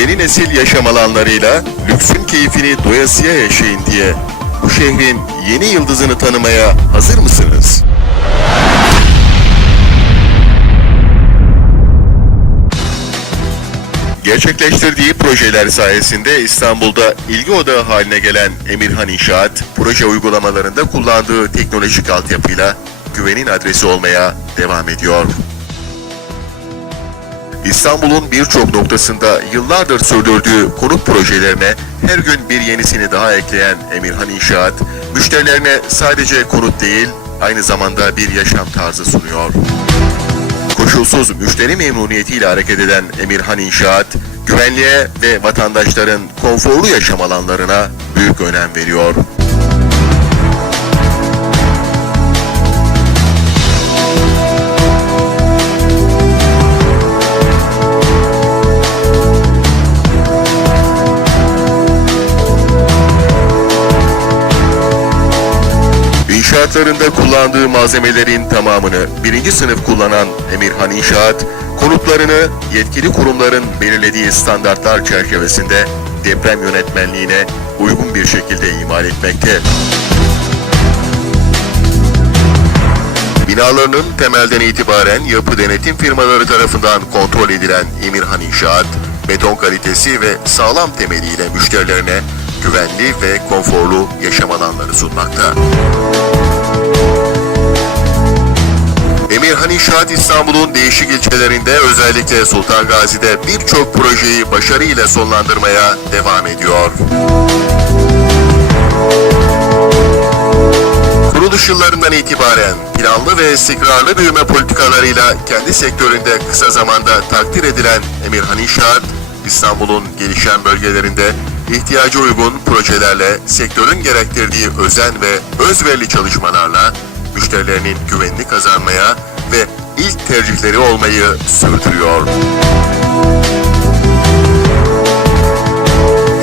yeni nesil yaşam alanlarıyla lüksün keyfini doyasıya yaşayın diye bu şehrin yeni yıldızını tanımaya hazır mısınız? Gerçekleştirdiği projeler sayesinde İstanbul'da ilgi odağı haline gelen Emirhan İnşaat, proje uygulamalarında kullandığı teknolojik altyapıyla güvenin adresi olmaya devam ediyor. İstanbul'un birçok noktasında yıllardır sürdürdüğü konut projelerine her gün bir yenisini daha ekleyen Emirhan İnşaat, müşterilerine sadece konut değil, aynı zamanda bir yaşam tarzı sunuyor. Koşulsuz müşteri memnuniyetiyle hareket eden Emirhan İnşaat, güvenliğe ve vatandaşların konforlu yaşam alanlarına büyük önem veriyor. İnşaatlarında kullandığı malzemelerin tamamını birinci sınıf kullanan Emirhan İnşaat, konutlarını yetkili kurumların belirlediği standartlar çerçevesinde deprem yönetmenliğine uygun bir şekilde imal etmekte. Binalarının temelden itibaren yapı denetim firmaları tarafından kontrol edilen Emirhan İnşaat, beton kalitesi ve sağlam temeliyle müşterilerine güvenli ve konforlu yaşam alanları sunmakta. Emirhan İnşaat İstanbul'un değişik ilçelerinde özellikle Sultan Gazi'de birçok projeyi başarıyla sonlandırmaya devam ediyor. Kuruluş yıllarından itibaren planlı ve istikrarlı büyüme politikalarıyla kendi sektöründe kısa zamanda takdir edilen Emirhan İnşaat, İstanbul'un gelişen bölgelerinde ihtiyaca uygun projelerle sektörün gerektirdiği özen ve özverili çalışmalarla müşterilerinin güvenini kazanmaya ve ilk tercihleri olmayı sürdürüyor.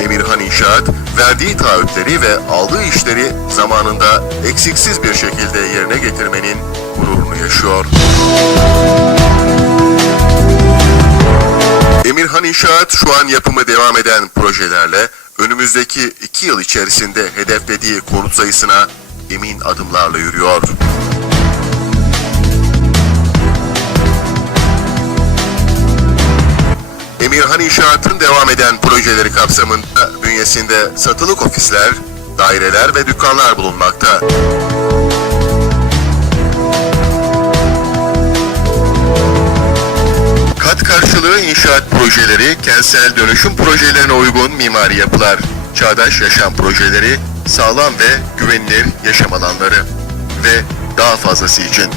Emirhan İnşaat, verdiği taahhütleri ve aldığı işleri zamanında eksiksiz bir şekilde yerine getirmenin gururunu yaşıyor. Emirhan İnşaat şu an yapımı devam eden projelerle önümüzdeki iki yıl içerisinde hedeflediği konut sayısına emin adımlarla yürüyor. Emirhan İnşaat'ın devam eden projeleri kapsamında bünyesinde satılık ofisler, daireler ve dükkanlar bulunmakta. Kat karşılığı inşaat projeleri, kentsel dönüşüm projelerine uygun mimari yapılar, çağdaş yaşam projeleri, sağlam ve güvenilir yaşam alanları ve daha fazlası için